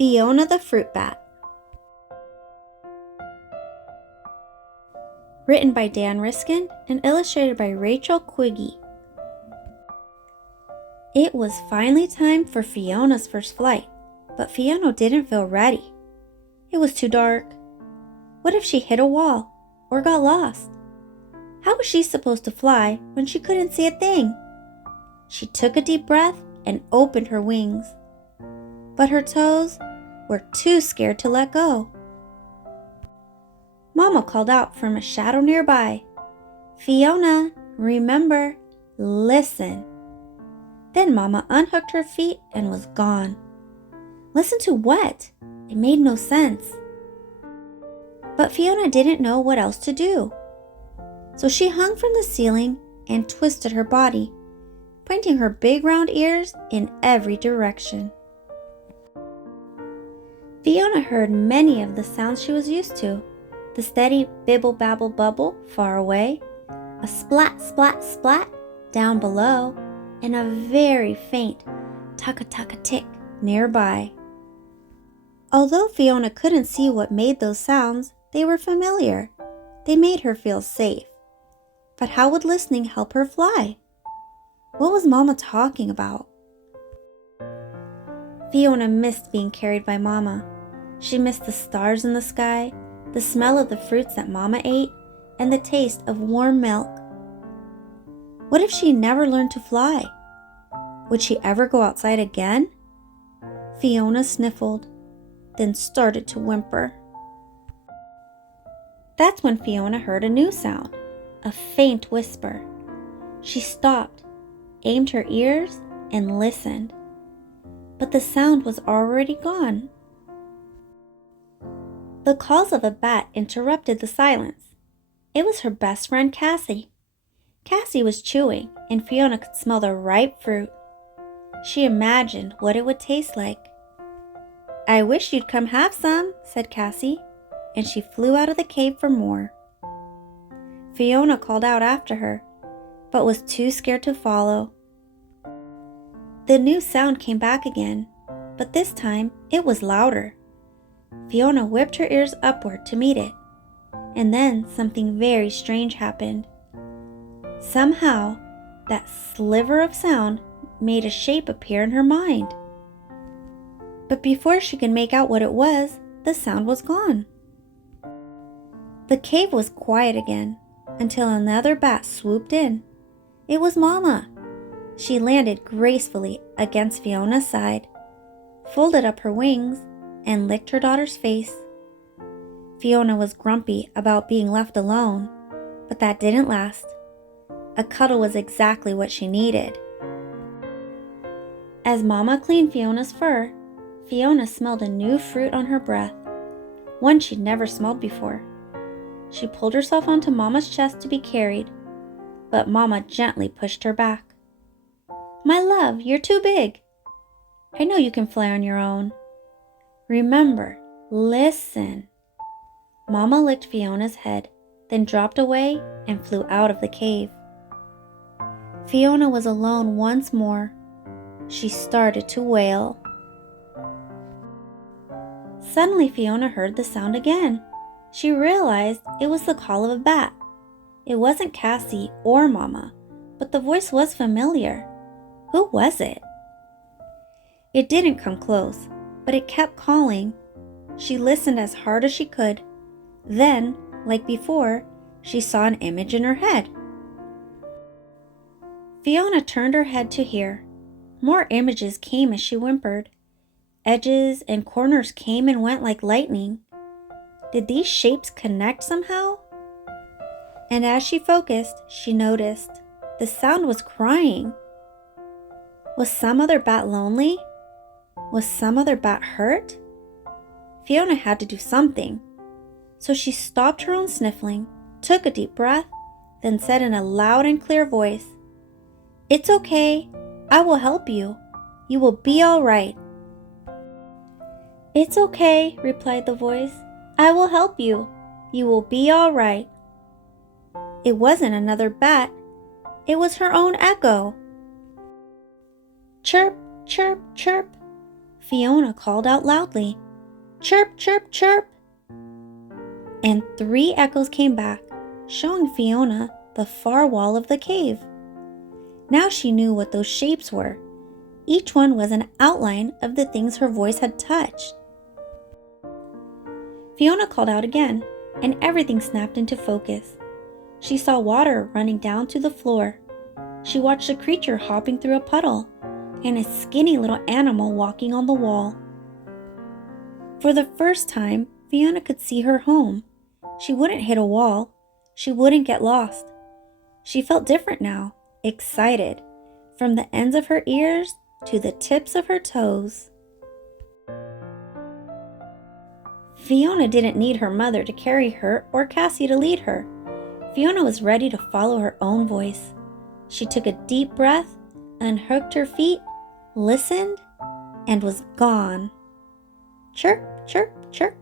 Fiona the Fruit Bat. Written by Dan Riskin and illustrated by Rachel Quiggy. It was finally time for Fiona's first flight, but Fiona didn't feel ready. It was too dark. What if she hit a wall or got lost? How was she supposed to fly when she couldn't see a thing? She took a deep breath and opened her wings, but her toes were too scared to let go. Mama called out from a shadow nearby, "Fiona, remember, listen." Then Mama unhooked her feet and was gone. Listen to what? It made no sense. But Fiona didn't know what else to do. So she hung from the ceiling and twisted her body, pointing her big round ears in every direction. Fiona heard many of the sounds she was used to. The steady bibble babble bubble far away, a splat splat splat down below, and a very faint tucka tucka tick nearby. Although Fiona couldn't see what made those sounds, they were familiar. They made her feel safe. But how would listening help her fly? What was Mama talking about? Fiona missed being carried by Mama. She missed the stars in the sky, the smell of the fruits that Mama ate, and the taste of warm milk. What if she never learned to fly? Would she ever go outside again? Fiona sniffled, then started to whimper. That's when Fiona heard a new sound, a faint whisper. She stopped, aimed her ears, and listened. But the sound was already gone. The calls of a bat interrupted the silence. It was her best friend Cassie. Cassie was chewing, and Fiona could smell the ripe fruit. She imagined what it would taste like. "I wish you'd come have some," said Cassie, and she flew out of the cave for more. Fiona called out after her, but was too scared to follow. The new sound came back again, but this time it was louder. Fiona whipped her ears upward to meet it, and then something very strange happened. Somehow, that sliver of sound made a shape appear in her mind. But before she could make out what it was, the sound was gone. The cave was quiet again until another bat swooped in. It was Mama. She landed gracefully against Fiona's side, folded up her wings, and licked her daughter's face. Fiona was grumpy about being left alone, but that didn't last. A cuddle was exactly what she needed. As Mama cleaned Fiona's fur, Fiona smelled a new fruit on her breath, one she'd never smelled before. She pulled herself onto Mama's chest to be carried, but Mama gently pushed her back. "My love, you're too big. I know you can fly on your own. Remember, listen." Mama licked Fiona's head, then dropped away and flew out of the cave. Fiona was alone once more. She started to wail. Suddenly Fiona heard the sound again. She realized it was the call of a bat. It wasn't Cassie or Mama, but the voice was familiar. Who was it? It didn't come close, but it kept calling. She listened as hard as she could. Then, like before, she saw an image in her head. Fiona turned her head to hear. More images came as she whimpered. Edges and corners came and went like lightning. Did these shapes connect somehow? And as she focused, she noticed the sound was crying. Was some other bat lonely? Was some other bat hurt? Fiona had to do something. So she stopped her own sniffling, took a deep breath, then said in a loud and clear voice, "It's okay. I will help you. You will be all right." "It's okay," replied the voice. "I will help you. You will be all right." It wasn't another bat. It was her own echo. Chirp, chirp, chirp. Fiona called out loudly, "Chirp, chirp, chirp!" And 3 echoes came back, showing Fiona the far wall of the cave. Now she knew what those shapes were. Each one was an outline of the things her voice had touched. Fiona called out again, and everything snapped into focus. She saw water running down to the floor. She watched a creature hopping through a puddle, and a skinny little animal walking on the wall. For the first time, Fiona could see her home. She wouldn't hit a wall. She wouldn't get lost. She felt different now, excited, from the ends of her ears to the tips of her toes. Fiona didn't need her mother to carry her or Cassie to lead her. Fiona was ready to follow her own voice. She took a deep breath, unhooked her feet, listened, and was gone. Chirp, chirp, chirp.